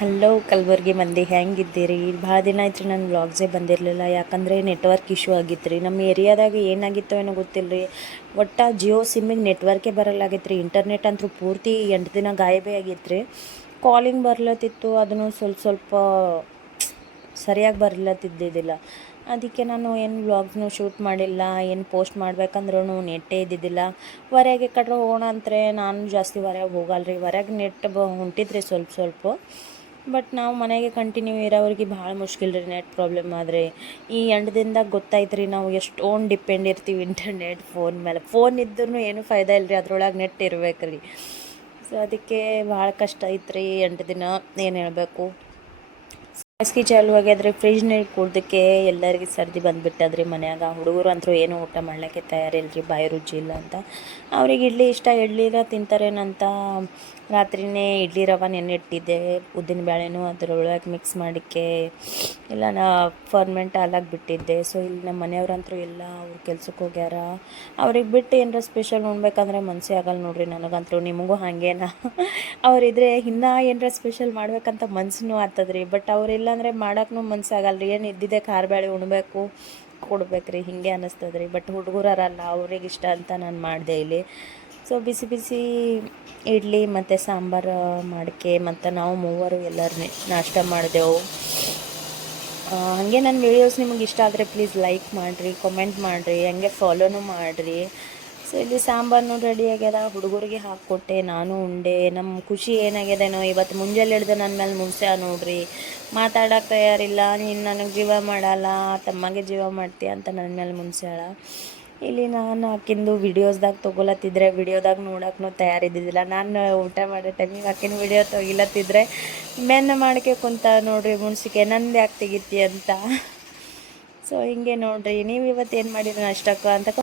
Hello Kalaburagi ಮಂದಿ ಹೆಂಗಿದ್ದೀರಿ? ಭಾಳ ದಿನ ಆಯ್ತು ರೀ ನನ್ನ ವ್ಲಾಗ್ಸೇ ಬಂದಿರಲಿಲ್ಲ. ಯಾಕಂದರೆ ನೆಟ್ವರ್ಕ್ ಇಶ್ಯೂ ಆಗಿತ್ತು ರೀ. ನಮ್ಮ ಏರಿಯಾದಾಗ ಏನಾಗಿತ್ತೋ ಏನೋ ಗೊತ್ತಿಲ್ಲ ರೀ. ಒಟ್ಟು ಜಿಯೋ ಸಿಮ್ಮಿಗೆ ನೆಟ್ವರ್ಕೇ ಬರಲ್ಲಾಗಿತ್ತು ರೀ. ಇಂಟರ್ನೆಟ್ ಅಂತೂ ಪೂರ್ತಿ 8 ದಿನ ಗಾಯಬೇ ಆಗಿತ್ತು ರೀ. ಕಾಲಿಂಗ್ ಬರ್ಲತ್ತಿತ್ತು, ಅದನ್ನು ಸ್ವಲ್ಪ ಸರಿಯಾಗಿ ಬರ್ಲತ್ತಿದ್ದಿದ್ದಿಲ್ಲ. ಅದಕ್ಕೆ ನಾನು ಏನು ವ್ಲಾಗ್ಸ್ನು ಶೂಟ್ ಮಾಡಿಲ್ಲ, ಏನು ಪೋಸ್ಟ್ ಮಾಡ್ಬೇಕಂದ್ರೂ ನೆಟ್ಟೇ ಇದ್ದಿದ್ದಿಲ್ಲ. ಹೊರಗೆ ಕಡ್ರೆ ಹೋಗೋಣ ಅಂತಾರೆ, ನಾನು ಜಾಸ್ತಿ ಹೊರಗೆ ಹೋಗಲ್ಲ ರೀ. ಹೊರಗೆ ನೆಟ್ ಹೊಂಟಿದ್ರಿ ಸ್ವಲ್ಪ. ಬಟ್ ನಾವು ಮನೆಗೆ ಕಂಟಿನ್ಯೂ ಇರೋವ್ರಿಗೆ ಭಾಳ ಮುಷ್ಕಿಲ್ ರೀ ನೆಟ್ ಪ್ರಾಬ್ಲಮ್ ಆದರೆ. ಈ ಎಂಟು ದಿನದಾಗ ಗೊತ್ತಾಯ್ತು ರೀ ನಾವು ಎಷ್ಟೊಂದು ಡಿಪೆಂಡ್ ಇರ್ತೀವಿ ಇಂಟರ್ನೆಟ್ ಫೋನ್ ಮೇಲೆ. ಫೋನ್ ಇದ್ರೂ ಏನೂ ಫಾಯ್ದಾ ಇಲ್ಲ ರೀ, ಅದ್ರೊಳಗೆ ನೆಟ್ ಇರ್ಬೇಕು ರೀ. ಸೊ ಅದಕ್ಕೆ ಭಾಳ ಕಷ್ಟ ಐತೆ ರೀ 8 ದಿನ. ಏನು ಹೇಳಬೇಕು, ಬೇಸ್ಗೆ ಚಾಲು ಆಗ್ಯದ್ರಿ. ಫ್ರಿಜ್ ನೀರು ಕುಡ್ದಕ್ಕೆ ಎಲ್ಲರಿಗೆ ಸರ್ದಿ ಬಂದುಬಿಟ್ಟದ್ರಿ ಮನ್ಯಾಗ. ಹುಡುಗರು ಅಂತೂ ಏನೂ ಊಟ ಮಾಡ್ಲಿಕ್ಕೆ ತಯಾರಿಲ್ಲ ರೀ, ಬಾಯಿ ರುಚಿ ಇಲ್ಲ ಅಂತ. ಅವ್ರಿಗೆ ಇಡ್ಲಿ ಇಷ್ಟ, ಇಡ್ಲಿರ ತಿಂತಾರೇನಂತ ರಾತ್ರಿನೇ ಇಡ್ಲಿ ರವೆ ನೆನ್ನಿಟ್ಟಿದ್ದೆ. ಉದ್ದಿನ ಬೇಳೆನೂ ಅದರೊಳಗೆ ಮಿಕ್ಸ್ ಮಾಡಿಕ್ಕೆ ಎಲ್ಲ ಫರ್ಮೆಂಟ್ ಹಾಲಾಗಿ ಬಿಟ್ಟಿದ್ದೆ. ಸೊ ಇಲ್ಲಿ ನಮ್ಮ ಮನೆಯವ್ರಂತೂ ಎಲ್ಲ ಅವ್ರು ಕೆಲ್ಸಕ್ಕೆ ಹೋಗ್ಯಾರ. ಅವ್ರಿಗೆ ಬಿಟ್ಟು ಏನರ ಸ್ಪೆಷಲ್ ಉಣ್ಬೇಕಂದ್ರೆ ಮನಸ್ಸೇ ಆಗಲ್ಲ ನೋಡ್ರಿ ನನಗಂತೂ. ನಿಮಗೂ ಹಾಗೇನ? ಅವರಿದ್ರೆ ಇನ್ನೂ ಏನರ ಸ್ಪೆಷಲ್ ಮಾಡ್ಬೇಕಂತ ಮನ್ಸೂ ಆಗ್ತದ್ರಿ. ಬಟ್ ಅವರಿಲ್ಲ ಅಂದರೆ ಮಾಡೋಕ್ಕೂ ಮನ್ಸಾಗಲ್ಲ ರೀ. ಏನು ಇದ್ದಿದ್ದೆ ಖಾರ ಬೇಳೆ ಉಣ್ಬೇಕು, ಕೊಡ್ಬೇಕು ರೀ, ಹೀಗೆ ಅನ್ನಿಸ್ತದೆ ರೀ. ಬಟ್ ಹುಡುಗರಲ್ಲ, ಅವ್ರಿಗೆ ಇಷ್ಟ ಅಂತ ನಾನು ಮಾಡಿದೆ ಇಲ್ಲಿ. ಸೊ ಬಿಸಿ ಇಡ್ಲಿ ಮತ್ತು ಸಾಂಬಾರು ಮಾಡಿಕೆ ಮತ್ತು ನಾವು ಮೂವರು ಎಲ್ಲರೂ ನಾಷ್ಟ ಮಾಡಿದೆವು. ಹಾಗೆ ನನ್ನ ವೀಡಿಯೋಸ್ ನಿಮಗೆ ಇಷ್ಟ ಆದರೆ ಪ್ಲೀಸ್ ಲೈಕ್ ಮಾಡಿರಿ, ಕಮೆಂಟ್ ಮಾಡಿರಿ, ಹಂಗೆ ಫಾಲೋನು ಮಾಡಿರಿ. ಸೊ ಇಲ್ಲಿ ಸಾಂಬಾರು ರೆಡಿ ಆಗ್ಯದ, ಹುಡುಗರಿಗೆ ಹಾಕ್ಕೊಟ್ಟೆ, ನಾನು ಉಂಡೆ. ನಮ್ಮ ಖುಷಿ ಏನಾಗ್ಯದೇನೋ ಇವತ್ತು ಮುಂಜಾನೆ ಹಿಡ್ದು ನನ್ನ ಮೇಲೆ ಮುನ್ಸ್ಯ ನೋಡ್ರಿ. ಮಾತಾಡೋಕೆ ತಯಾರಿಲ್ಲ, ನೀನು ನನಗೆ ಜೀವ ಮಾಡಲ್ಲ, ತಮ್ಮಗೆ ಜೀವ ಮಾಡ್ತೀಯ ಅಂತ ನನ್ನ ಮೇಲೆ ಮುನ್ಸ್ಯಾಳ. ಇಲ್ಲಿ ನಾನು ಆಕಿಂದು ವಿಡಿಯೋಸ್ದಾಗ ತೊಗೊಲತ್ತಿದ್ರೆ ವಿಡಿಯೋದಾಗ ನೋಡೋಕ್ಕೂ ತಯಾರಿದ್ದಿದ್ದಿಲ್ಲ. ನಾನು ಊಟ ಮಾಡೋ ಟೈಮಿಗೆ ಆಕಿನ ವಿಡಿಯೋ ತೊಗೊಲತ್ತಿದ್ರೆ ಮೆನ್ನ ಮಾಡ್ಕೆ ಕುಂತ ನೋಡ್ರಿ ಮುನ್ಸಿಕೆ, ನಂದು ಯಾಕೆ ತೆಗಿತಿ ಅಂತ. ಸೊ ಹಿಂಗೆ ನೋಡ್ರಿ, ನೀವು ಇವತ್ತು ಏನು ಮಾಡಿರಿ ನಾಷ್ಟಕ್ಕೆ ಅಂತ